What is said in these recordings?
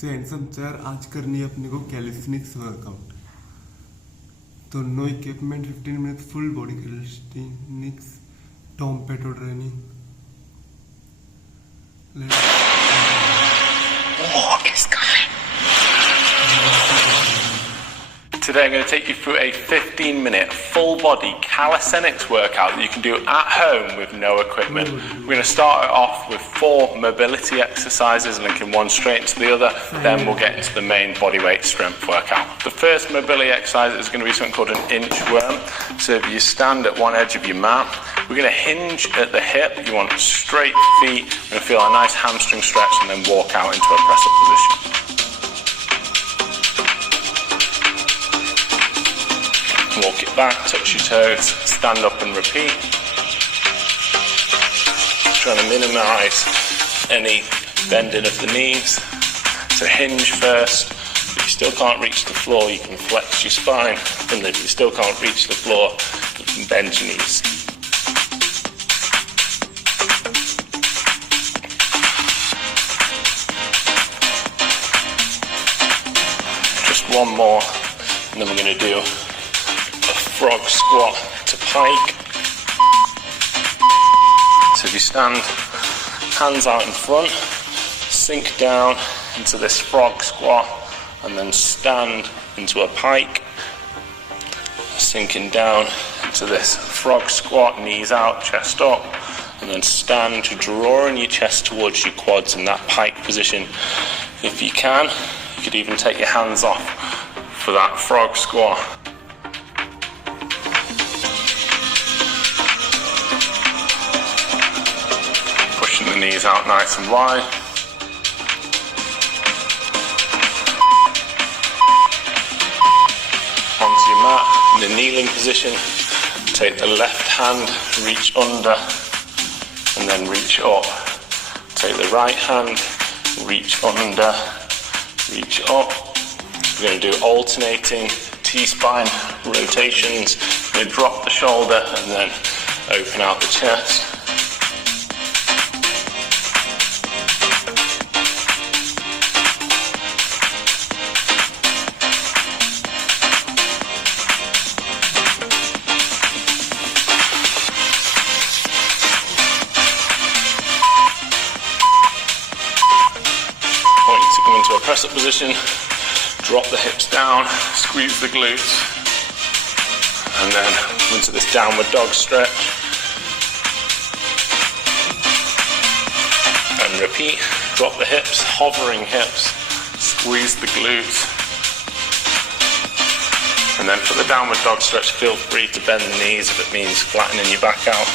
सो handsome sir, आज करनी है अपने को कैलिस्थेनिक्स वर्कआउट। तो no equipment, 15 minute full body calisthenics, टॉम पेटो training. Today I'm going to take you through a 15-minute full-body calisthenics workout that you can do at home with no equipment. We're going to start it off with 4 mobility exercises, linking one straight into the other, then we'll get into the main bodyweight strength workout. The first mobility exercise is going to be something called an inchworm. So if you stand at one edge of your mat, we're going to hinge at the hip. You want straight feet, you're going to feel a nice hamstring stretch and then walk out into a press-up position. Walk it back, touch your toes, stand up and repeat. Trying to minimise any bending of the knees. So hinge first. If you still can't reach the floor, you can flex your spine. And if you still can't reach the floor, you can bend your knees. Just one more, and then we're going to do frog squat to pike. So if you stand, hands out in front, sink down into this frog squat and then stand into a pike, sinking down into this frog squat, knees out, chest up, and then stand, drawing your chest towards your quads in that pike position. If you can, you could even take your hands off for that frog squat. The knees out nice and wide. Onto your mat in the kneeling position. Take the left hand, reach under and then reach up. Take the right hand, reach under, reach up. We're going to do alternating T-spine rotations. We're going to drop the shoulder and then open out the chest. Into a press-up position, drop the hips down, squeeze the glutes, and then into this downward dog stretch. And repeat, drop the hips, hovering hips, squeeze the glutes. And then for the downward dog stretch, feel free to bend the knees if it means flattening your back out.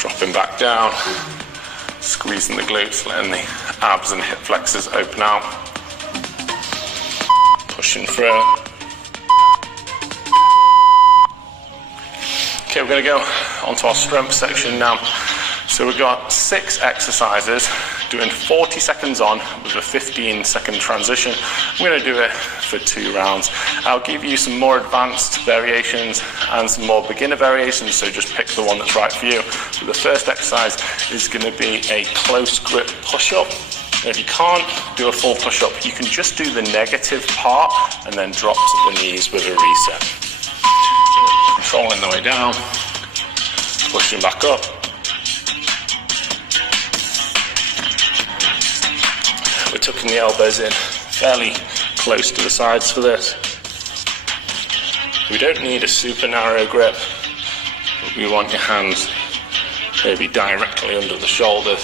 Dropping back down, squeezing the glutes, letting the abs and hip flexors open out. Pushing through. Okay, we're going to go onto our strength section now. So we've got 6 exercises, doing 40 seconds on with a 15-second transition. I'm going to do it for 2 rounds. I'll give you some more advanced variations and some more beginner variations, so just pick the one that's right for you. So the first exercise is going to be a close grip push-up. And if you can't do a full push-up, you can just do the negative part and then drop to the knees with a reset. So controlling the way down, pushing back up. We're tucking the elbows in fairly close to the sides for this. We don't need a super narrow grip, but we want your hands maybe directly under the shoulders.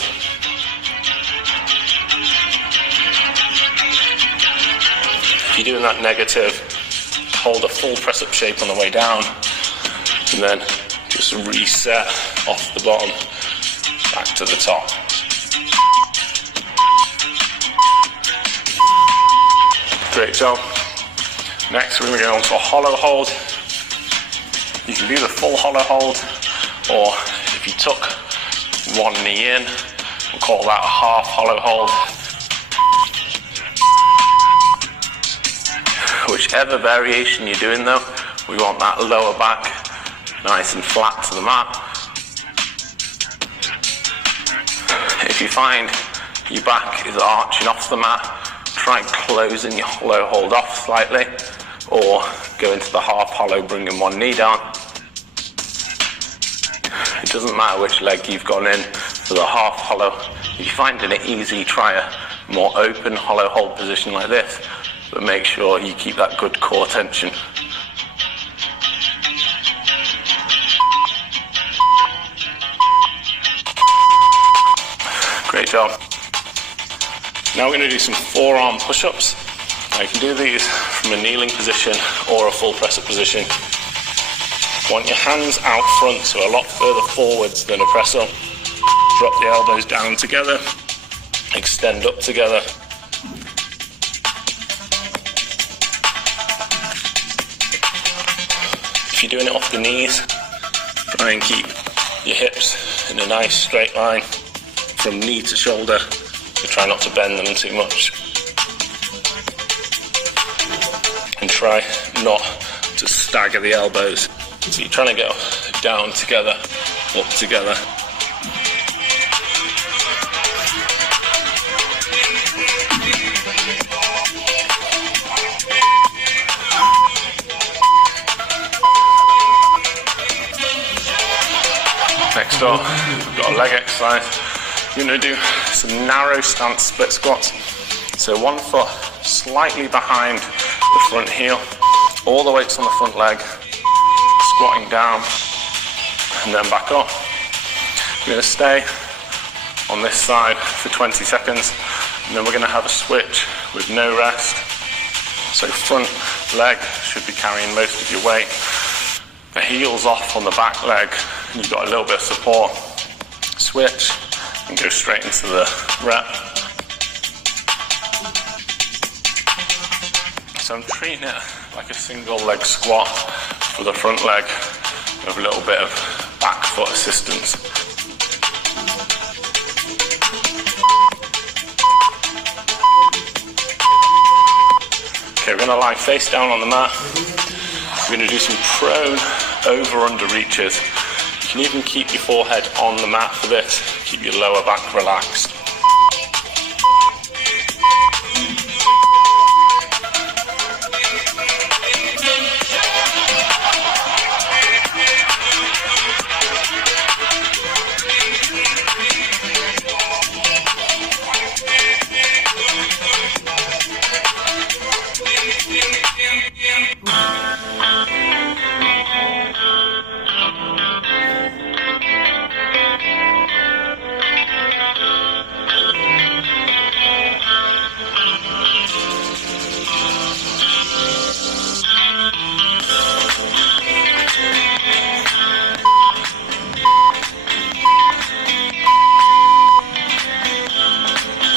If you're doing that negative, hold a full press-up shape on the way down, and then just reset off the bottom back to the top. Great job. Next we're going to go on to a hollow hold. You can do the full hollow hold, or if you tuck one knee in, we'll call that a half hollow hold. Whichever variation you're doing though, we want that lower back nice and flat to the mat. If you find your back is arching off the mat, try closing your hollow hold off slightly, or go into the half hollow, bringing one knee down. It doesn't matter which leg you've gone in for the half hollow. If you're finding it easy, try a more open hollow hold position like this, but make sure you keep that good core tension. Great job. Now we're going to do some forearm push-ups. Now you can do these from a kneeling position or a full press-up position. Want your hands out front, so a lot further forwards than a press-up. Drop the elbows down together, extend up together. If you're doing it off the knees, try and keep your hips in a nice straight line from knee to shoulder. So try not to bend them too much. And try not to stagger the elbows. So you're trying to go down together, up together. Next up, we've got a leg exercise. You're going to do some narrow stance split squats. So one foot slightly behind the front heel, all the weights on the front leg, squatting down and then back up. We're going to stay on this side for 20 seconds and then we're going to have a switch with no rest. So front leg should be carrying most of your weight. The heel's off on the back leg and you've got a little bit of support. Switch and go straight into the rep. So I'm treating it like a single leg squat for the front leg with a little bit of back foot assistance. Okay, we're going to lie face down on the mat. We're going to do some prone over-under reaches. You can even keep your forehead on the mat for this. Keep your lower back relaxed.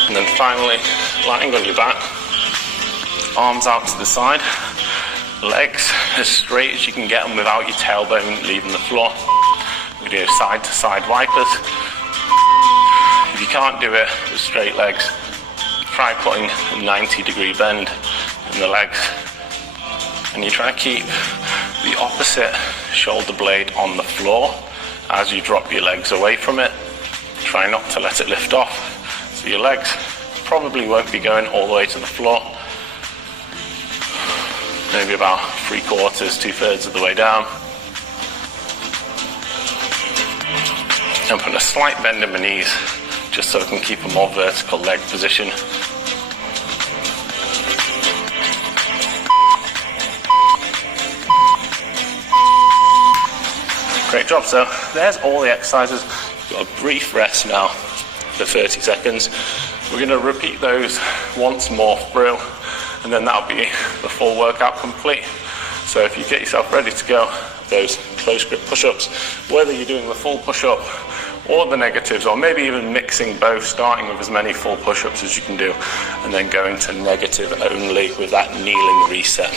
And then finally, lying on your back, arms out to the side, legs as straight as you can get them without your tailbone leaving the floor. We do side to side wipers. If you can't do it with straight legs, try putting a 90-degree bend in the legs. And you try to keep the opposite shoulder blade on the floor as you drop your legs away from it. Try not to let it lift off. So your legs probably won't be going all the way to the floor. Maybe about 3/4, 2/3 of the way down. And put a slight bend in my knees, just so I can keep a more vertical leg position. Great job. So there's all the exercises. We've got a brief rest now for 30 seconds. We're going to repeat those once more through, and then that'll be the full workout complete. So if you get yourself ready to go, those close grip push-ups, whether you're doing the full push-up or the negatives, or maybe even mixing both, starting with as many full push-ups as you can do, and then going to negative only with that kneeling reset.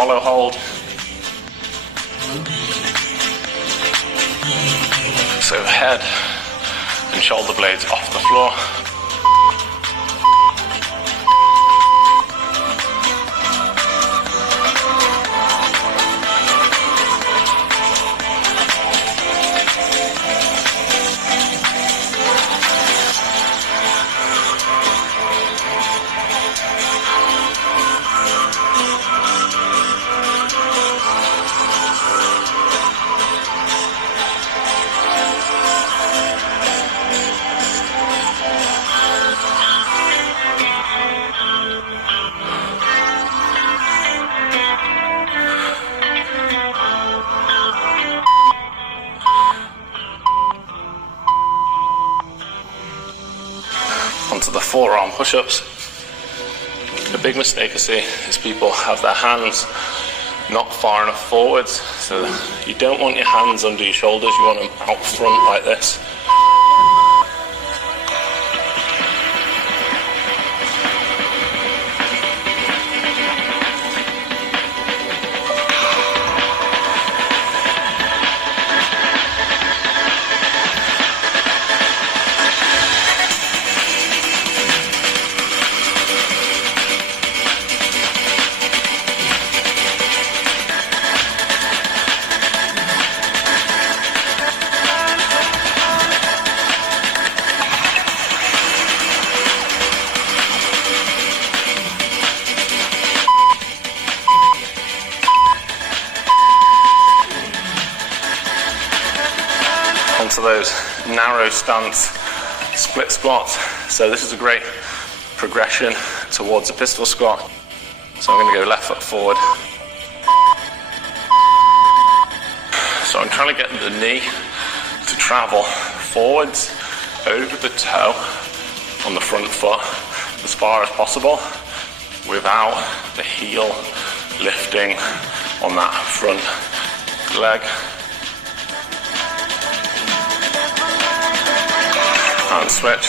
hollow hold. So head and shoulder blades off the floor. Onto the forearm push-ups. The big mistake I see is people have their hands not far enough forwards, so you don't want your hands under your shoulders, you want them out front like this. Onto those narrow stance split squats. So this is a great progression towards a pistol squat. So I'm going to go left foot forward. So I'm trying to get the knee to travel forwards over the toe on the front foot as far as possible without the heel lifting on that front leg. And switch.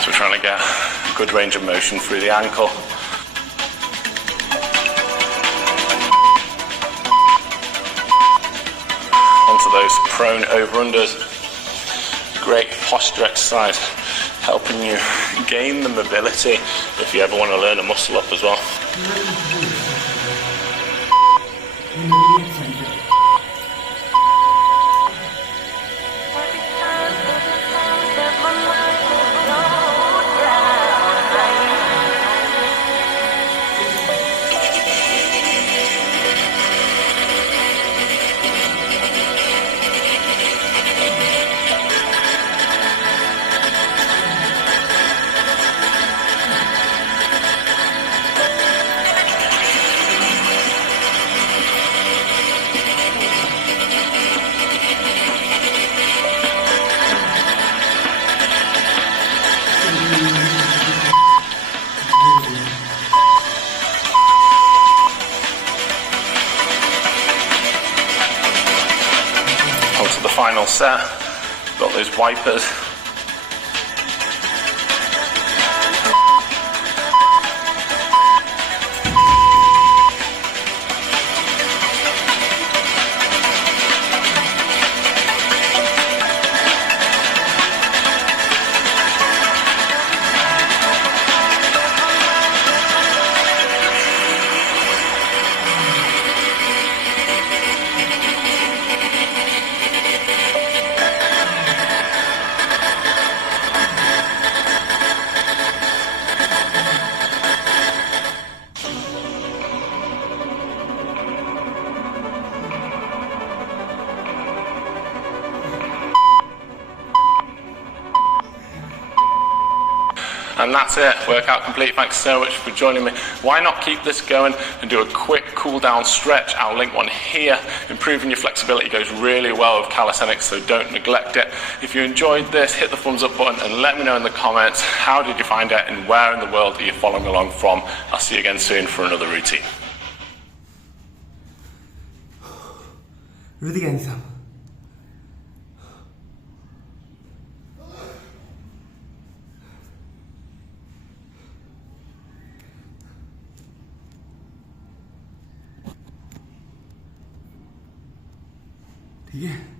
So we're trying to get a good range of motion through the ankle. Onto those prone over-unders. Great posture exercise, helping you gain the mobility if you ever want to learn a muscle up as well. Onto the final set, got those wipers. And that's it, workout complete. Thanks so much for joining me. Why not keep this going and do a quick cool down stretch? I'll link one here. Improving your flexibility goes really well with calisthenics, so don't neglect it. If you enjoyed this, hit the thumbs up button and let me know in the comments, how did you find it and where in the world are you following along from? I'll see you again soon for another routine. Really again, Sam. ठीक है।